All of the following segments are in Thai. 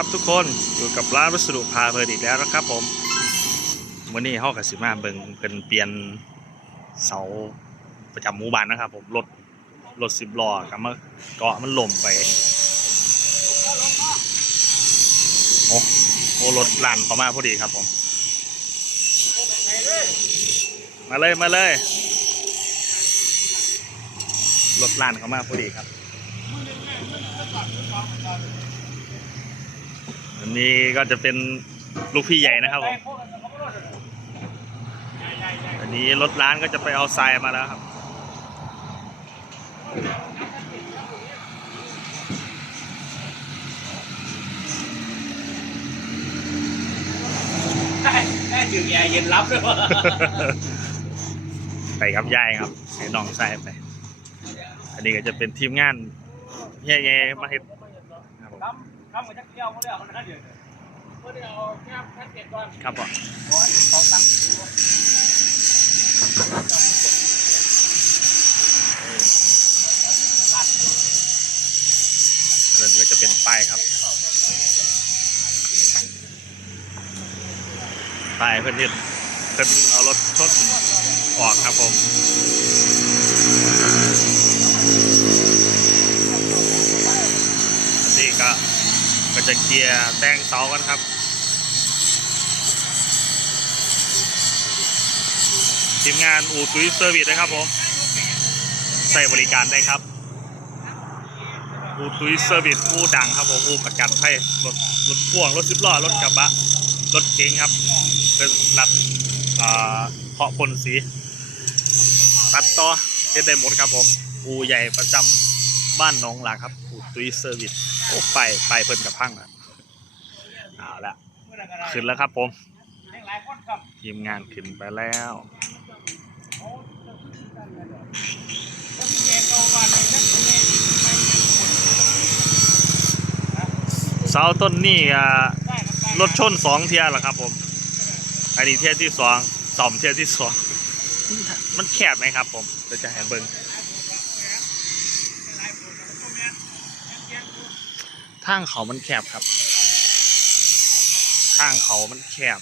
วัสดีครับทุกคนอยู่กับร้านวัสดุพาเพลินอีกแล้วนะครับ ผมวันนี้เฮากับสิมาเบิงเป็นเปลี่ยนเสาประจำหมู่บ้านนะครับ ผมรถรถสิบล้อครับมาเกาะมันล่มไปโอ้โอ้รถลั่นเข้ามาพอดีครับ ผม มาเลยมาเลยรถลั่นเข้ามาพอดีครับ อันนี้ก็จะเป็นลูกพี่ใหญ่นะครับผมอันนี้รถร้านก็จะไปเอาทรายมาแล้วครับได้ได้ถึงแอร์เย็นรับด้วยวะไปครับยายครับให้น้องทรายไป อันนี้ก็จะเป็นทีมงานแย่ๆมาเฮ็ดครับผม ทำทำเหมือนจะเกี่ยวเขาเลยเอานั่นเดี๋ยวเพื่อที่เอาแค่แค่เก็บก่อนครับผมขอให้เขาตั้งดูอันนี้ก็จะเป็นป้ายครับป้ายเพื่อนที่เพื่อนเอารถชนออกครับผมอันนี้ก็ ก็จะเคลียร์แต่งเสากันครับทีมงานอู่ตุ้ยเซอร์วิสนะครับผมใส่บริการได้ครับอู่ตุ้ยเซอร์วิสอู่ดังครับผมอู่ประกันให้รถรถพ่วงรถสิบล้อรถกระบะรถเก๋งครับเป็นรับเคาะพ่นสี ตัดต่อเฮ็ดได้หมดครับผมอูใหญ่ประจำ บ้านหนองหลาครับอู่ตุ้ยเซอร์วิสโอ้ไปไปเพิ่นกับพังอะเอาละขึ้นแล้วครับผมยคนครับทีมงานขึ้นไปแล้วเสาต้นนี่รถชนสองเทียร์หรอครับ ผม อันนี้เทียร์ที่สองสองเทียร์ที่สองมันแคบไหมครับ ผมเดี๋ยวจะให้เบิ้ง ทางเขามันแคบครับทางเขามันแคบ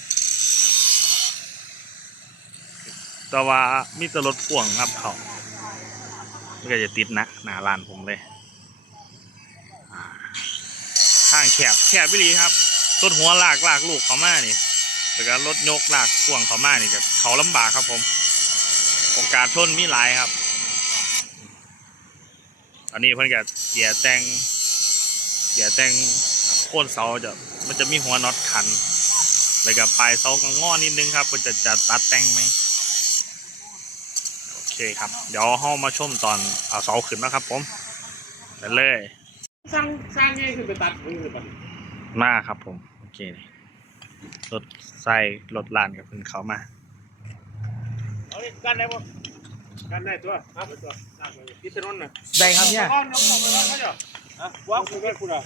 แต่ว่ามีแต่รถพ่วงครับเขามันก็จะติดนะหนาลานผมเลยอ่างแคบแคบวิลีครับรถหัวลากลากลูกเขามานี่แล้วก็รถยกลากพ่วงเขามานี่ก็เขาลำบากครับผมโอกาสชนมีหลายครับ อันนี้เพิ่อนก็เกียร์แต่ง กียร์แต่งโค่นเสาจะมันจะมีหัวน็อตขันแล้วก็ปลายเสาก็งอนิดนึงครับเพิ่นจะจะตัดแต่งไหมโอเคครับ เดี๋ยวเฮามาชมตอนเอาเสาขึ้นนะครับ ผมไปเลยสร้างสร้างง่ายคือไปตัดมือไปมาครับผมโอเครถใส่รถลานกับเพิ่งเขามาเอาดิกันได้ปะกันได้ตัวครับตัวพิษนนท์นะได้ครับเนี่ย ก้อนนกออกไปแล้วเขาจะฮะวางคุณไม่คุณอะ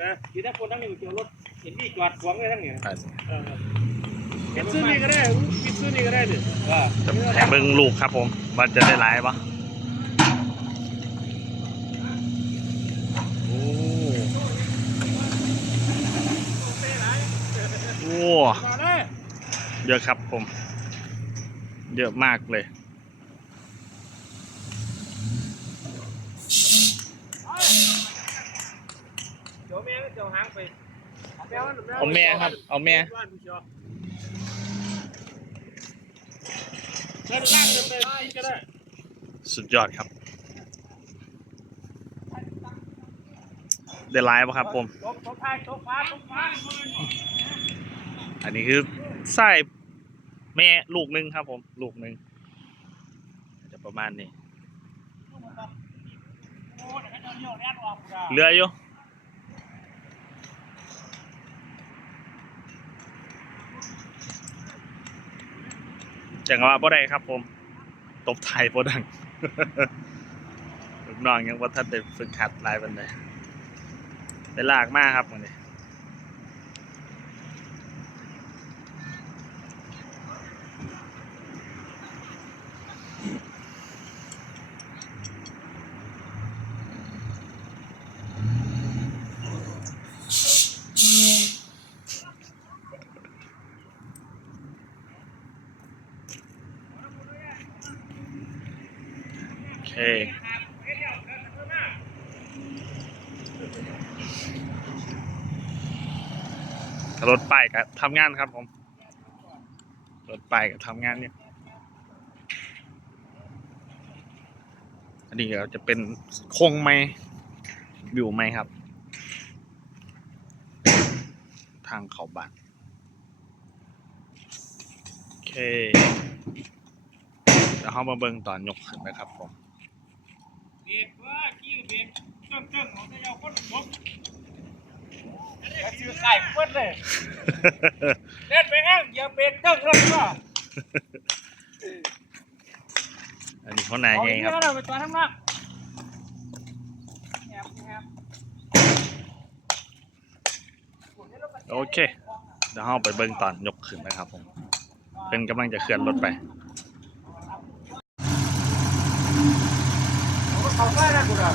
นะทีถ้าคนทั้งหนึ่งเกี่ยวรถเห็นที่จอดขวางเลยทั้งนี้เออเห็นซื้อนี่ก็ได้ปิดซื้อนี่ก็ได้ดิว่าจะให้เบิ่งลูกครับผมว่าจะได้หลายปะโอ้โหมาเลยเยอะครับผม เยอะมากเลย เดี๋ยวแม่เดี๋ยวหางไปเอาแม่ครับ เอาแม่สุดยอดครับได้หลายปะครับผม อันนี้คือไส้แม่ลูกหนึ่งครับผม ลูกหนึ่งจะประมาณนี้เดินเลี้ยวแน่นออกกูเหลืออยู่ จังหวะบ่ได้ครับ ผม ตบไทยบ่ดังลูกน้องยังว่าท่านได้ฝึกหัดลายบันไดไปลากมากครับมันนี้ รถป้ายกับทำงานครับผม รถไปกับทำงานเนี่ย อันนี้ก็จะเป็นโค้งไม้วิวไม้ครับ ทางเขาบานโอเคเดี๋ยวเรามาเบิ่งตอนยกขึ้นนะครับผม เบรกว่าขี้เบรกเติ้งเติ้งของเจ้าคนลบซื้อไข่เพิ่นเลยเล่นไปแห้งอย่าเบรกเติ้งเลยว่าอันนี้เขานายไงครับเอาไปตัวทั้งนั้นแอบแอบโอเคเดี๋ยวเราไปเบิ่งตอนยกขึ้นนะครับผมเพิ่นกำลังจะเคลื่อนรถไป เขาได้แล้วกูละ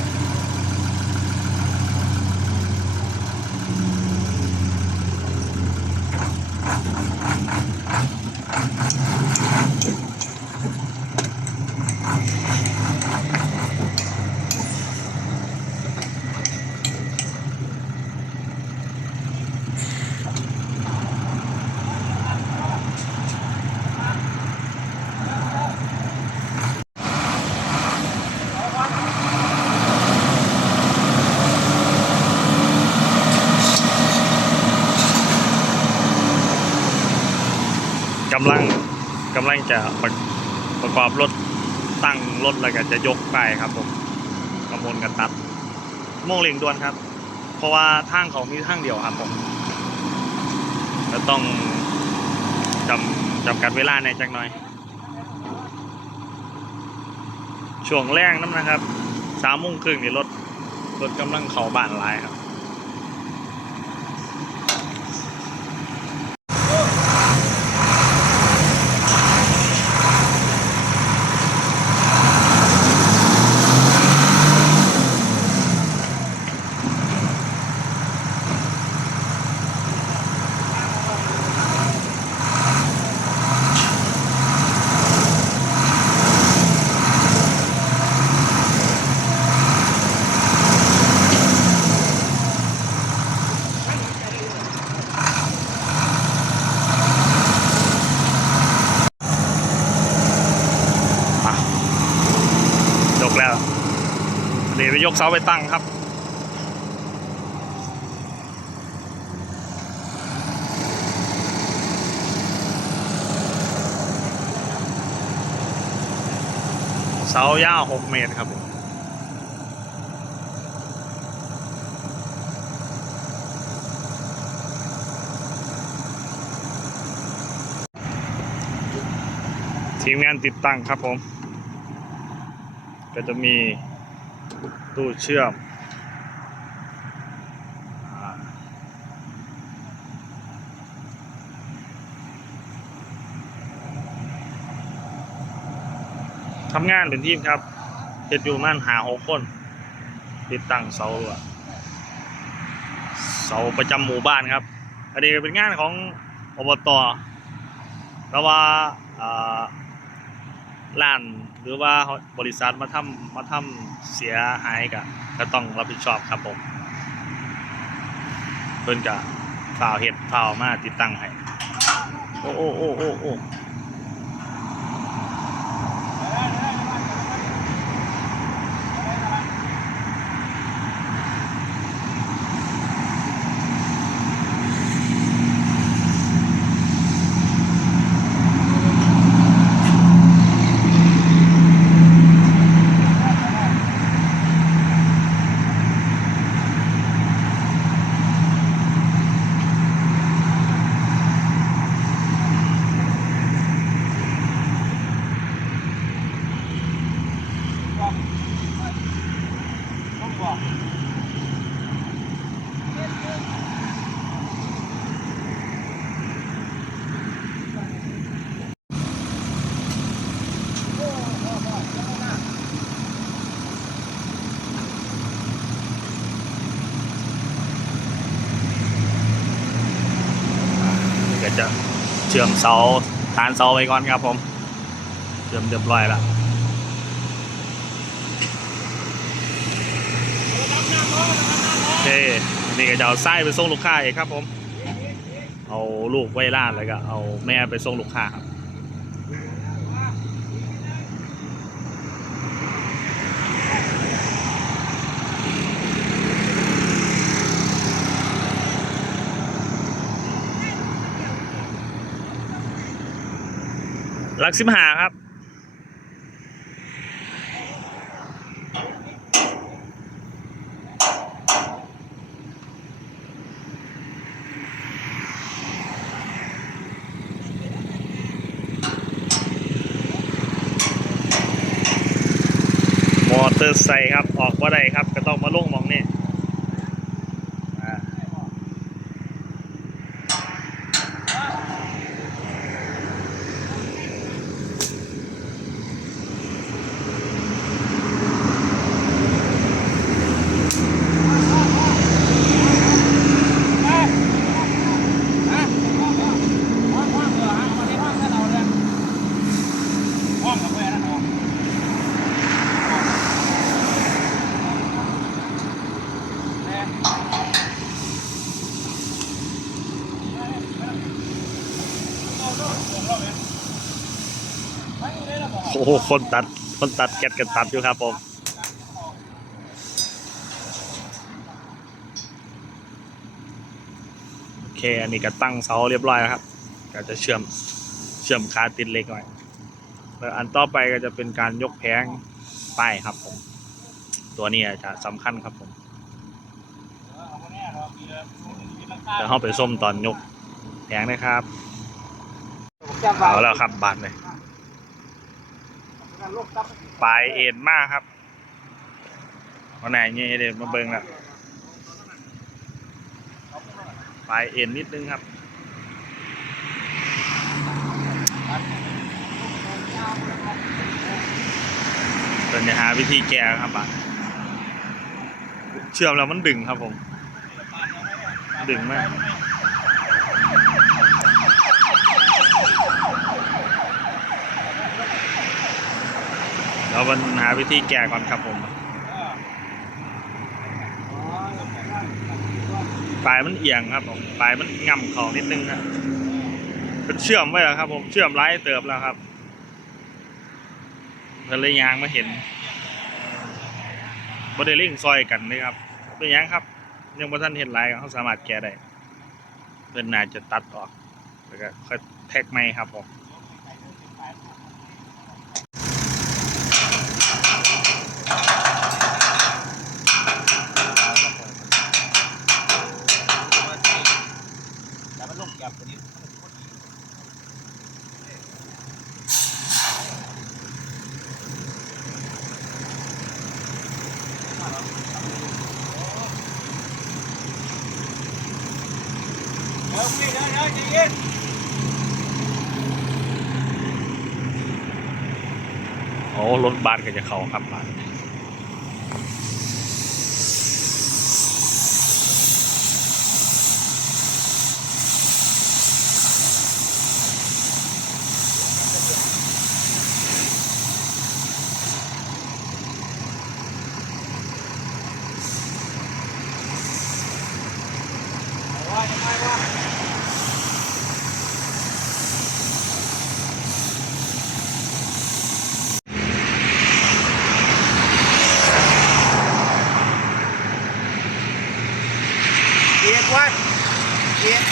กำลังกำ ลังจะประประกอบรถตั้งรถแล้วก็จะยกไปครับผมกระมวลกันตัดโมงเร่งด่วนครับ เพราะว่าทางเขามีทางเดียวครับผมแล้วต้องจำจำกัดเวลาในจักหน่อย ช่วงแรกน้ำนะครับสามโมงครึ่งนี่รถรถกำลังเขาบ้านลายครับ ยกเสาไปตั้งครับ เสายาวหกเมตรครับผมทีมงานติดตั้งครับผม ก็จะมี ตู้เชื่อม ทำงานเป็นทีมครับเฮ็ดอยู่มันหาหกคน ติดตั้งเสาด้วยเสาประจำหมู่บ้านครับ อันนี้เป็นงานของอบตแล้วว่าอ่าร้านหรือว่าบริษัทมาทำมาทำ เสียหายก็ก็ต้องรับผิดชอบครับผมเพิ่นก็ฝ่าวเห็ดฝ่าวมาติดตั้งให้โอ้โอ้โอ้โอ้โอ้ เชื่อมเสาฐานเสาไว้ก่อนครับผม เชื่อมเรียบร้อยแล้วโอเคนี่ก็จะเอาไส้ไปส่งลูกค้าเองครับผม เอาลูกไว้ล่านแล้วก็เอาแม่ไปส่งลูกค้าครับ ลักสิบหาครับ มอเตอร์ไซค์ครับ ออกว่าใดครับ ก็ต้องมาลงหมองนี่อ่าโอ้โห คนตัด คนตัดแกะกันตัดอยู่ครับผมโอเค อันนี้ก็ตั้งเสาเรียบร้อยแล้วครับ ก็จะเชื่อมเชื่อมคาติดเหล็กไว้แล้วอันต่อไปก็จะเป็นการยกแผงป้ายครับผม ตัวนี้จะสำคัญครับผมเดี๋ยวเข้าไปส้มตอนยกแผงนะครับเอาแล้วครับบาดเลย ปลายเอ็นมากครับวันไหนเงี้ยเดี๋ยวมาเบิ่งล้วปลายเอ็นนิดนึงครับเป็นจะหาวิธีแก้ครับบาดเชื่อมแล้วมันดึงครับผม ดึงมาก เรามันหาวิธีแก้ก่อนครับผมปลายมันเอียงครับผมปลายมันง่ำเขานิดนึงครับเป็นเชื่อมไว้แล้วครับ ผมเชื่อมไล่เติบแล้วครับเดินเลยยางมาเห็นบไดเลิงซอยกันเลยครับเป็นยังครับยังบ่ทันเห็นลายเขาสามารถแก้ได้เพิ่นน่าจะตัดออกแล้วก็ค่อยแท็กใหม่ครับผม แต่มันลงแก็บตัวนี้ เดี๋ยวพี่เดี๋ยวเดี๋ยวใจเย็น โอ้รถบัสก็จะเข้าครับบัสว่ายังไงวะ เกียร์วัดเกียร์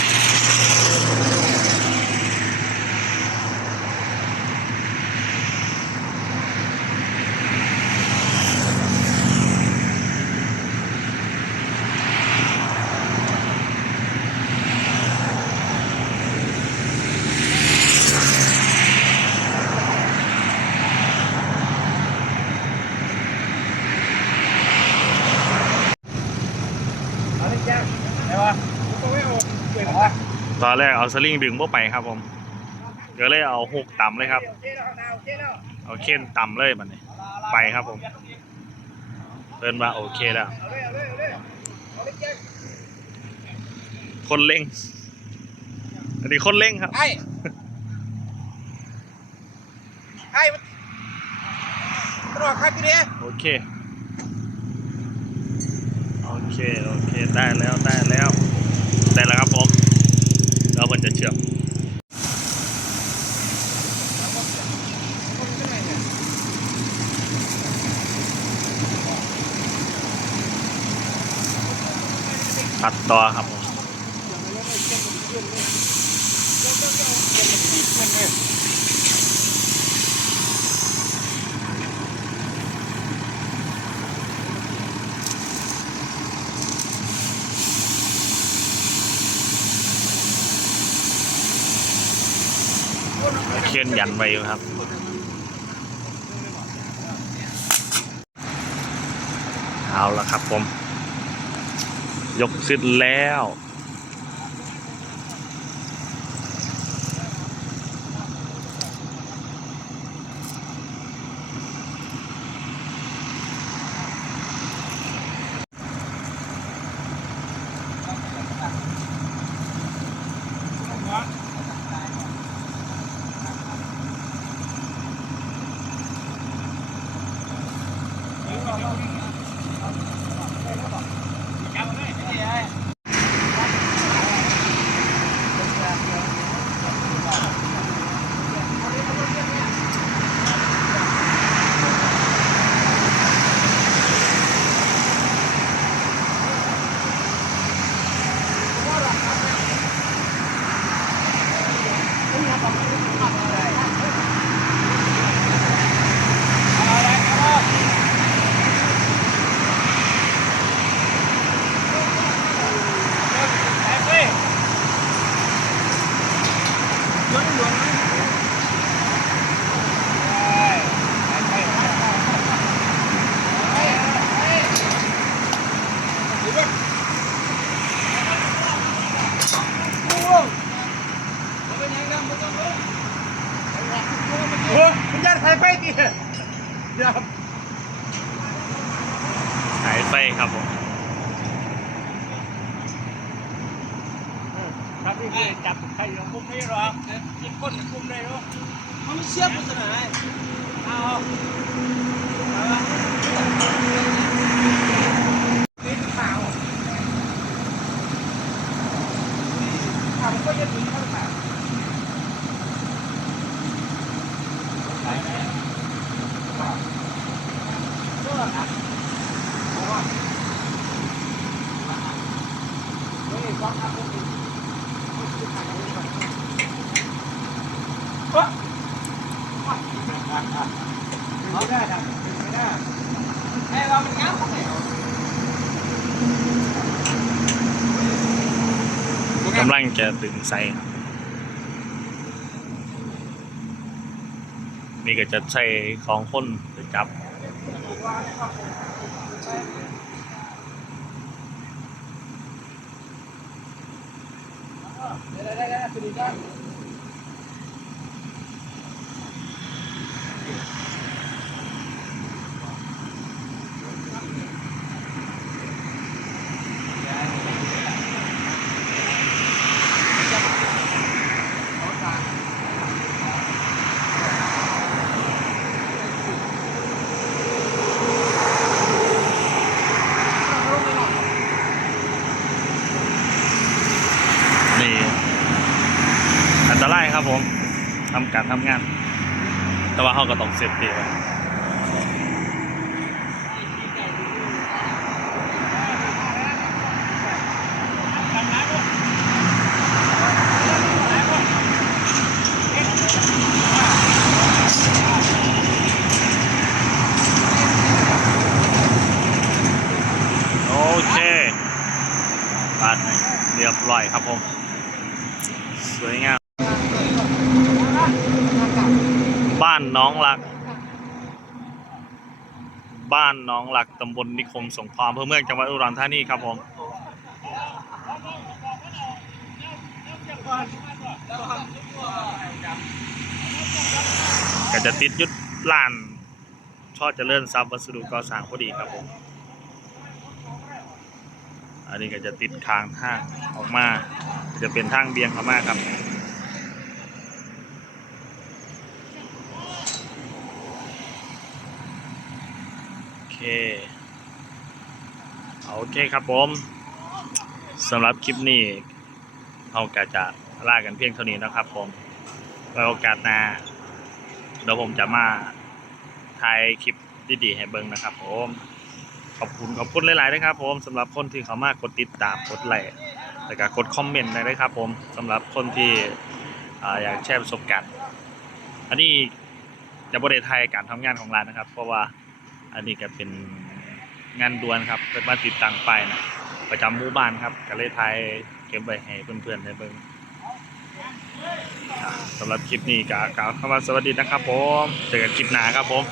เอาเลยแจ้งไหนวะกูไม่เอาเกิดวะ ต อนแรกเอาสลิงดึงพวกไปครับผมเดี๋ยวเลยเอาหกต่ำเลยครับโอเคแล้วนะโอเคแล้วเอาเค้นต่ำเลยมันนี่ไปครับผมเพิ่นว่าโอเคแล้วเอาเลยเอาเลยเอาเลยเอาเลยแจ้งคนเร่งอันนี้คนเร่งครับไอ้ไอ้มันตรอกครับพี่เด้โอเค โอเค โอเค ได้แล้ว ได้แล้ว ได้แล้วครับผม แล้วมันจะเชื่อมตัดต่อครับ เคียนยันไว้อยู่ครับเอาละครับผม ยกขึ้นแล้ว จะดึงไซครับ นี่ก็จะใช้ของคนไปจับ ได้ได้ได้สุดยอด นี่ อันตรายครับผม ทำงาน แต่ว่าเขาก็ต้องเซฟตี้ไว้โอเคบัดเรียบร้อยครับผม สวยงาม บ้านน้องหลัก บ้านน้องหลัก ตำบลนิคมสงครามอำเภอเมืองจังหวัดอุดรธานีครับผมก็จะติดยุดลานชอเจริญทรัพย์วัสดุก่อสร้างพอดีครับผม อันนี้ก็จะติดทางทางออกมา จะเป็นทางเบี่ยงออกมาครับ โอเคโอเคครับผมสำหรับคลิปนี้เราก็จะลากันเพียงเท่านี้นะครับผมไว้โอกาสหน้าเดี๋ยวผมจะมาถ่ายคลิปดีๆให้เบิ่งนะครับผมขอบคุณขอบคุณหลายๆนะครับผมสำหรับคนที่เขามากดติดตามกดไลค์แล้วก็กดคอมเมนต์ได้เลยครับผมสำหรับคนที่ออยากแชร์ประสบการณ์อันนี้จะบริไทยการทำงานของร้านนะครับ เพราะว่า อันนี้ก็เป็นงานด่วนครับเป็นมาติดตั้งไปนะประจำหมู่บ้านครับก็เลยถ่ายเก็บไว้ให้เพื่อนๆได้เบิ่งสำหรับคลิปนี้ก็กล่าวคำว่าสวัสดีนะครับผมเจอกันคลิปหน้าครับผม